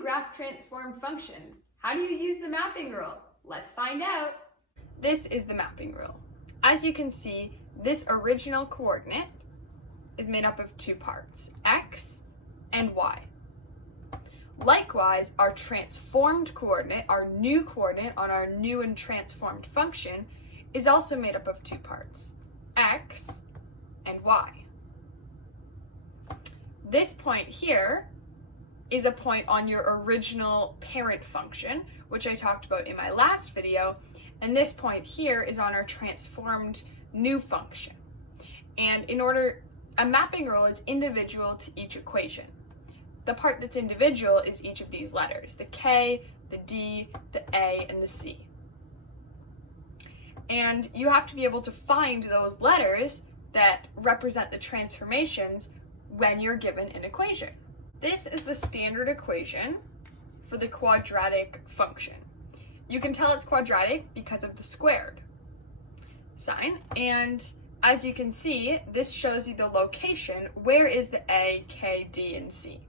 you graph transform functions? How do you use the mapping rule? Let's find out. This is the mapping rule. As you can see, this original coordinate is made up of two parts, x and y. Likewise, our transformed coordinate, our new coordinate on our new and transformed function, is also made up of two parts, x and y. This point here is a point on your original parent function, which I talked about in my last video, and this point here is on our transformed new function. And a mapping rule is individual to each equation. The part that's individual is each of these letters, the K, the D, the A, and the C. And you have to be able to find those letters that represent the transformations when you're given an equation. This is the standard equation for the quadratic function. You can tell it's quadratic because of the squared sign, and as you can see, this shows you the location. Where is the A, K, D, and C?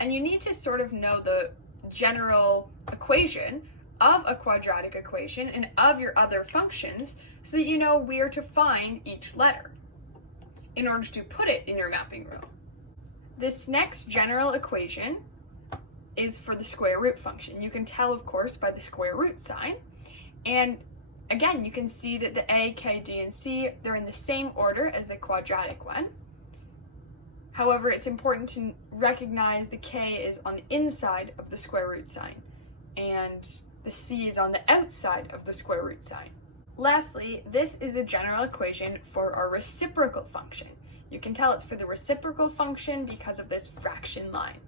And you need to sort of know the general equation of a quadratic equation and of your other functions so that you know where to find each letter in order to put it in your mapping rule. This next general equation is for the square root function. You can tell, of course, by the square root sign. And again, you can see that the A, K, D, and C, they're in the same order as the quadratic one. However, it's important to recognize the K is on the inside of the square root sign, and the C is on the outside of the square root sign. Lastly, this is the general equation for our reciprocal function. You can tell it's for the reciprocal function because of this fraction line.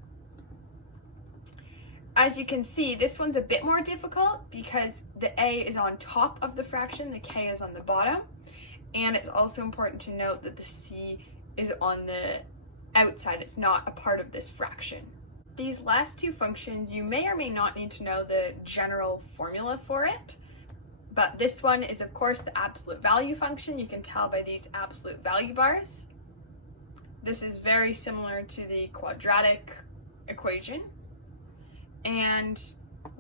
As you can see, this one's a bit more difficult because the A is on top of the fraction, the K is on the bottom, and it's also important to note that the C is on the outside. It's not a part of this fraction. These last two functions, you may or may not need to know the general formula for it, but this one is, of course, the absolute value function. You can tell by these absolute value bars. This is very similar to the quadratic equation. And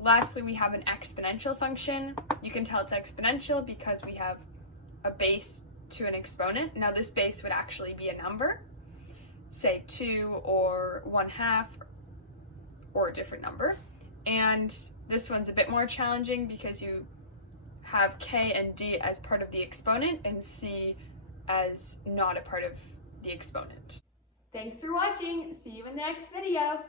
lastly, we have an exponential function. You can tell it's exponential because we have a base to an exponent. Now this base would actually be a number, say 2 or 1/2 or a different number. And this one's a bit more challenging because you have K and D as part of the exponent and C as not a part of the exponent. Thanks for watching. See you in the next video.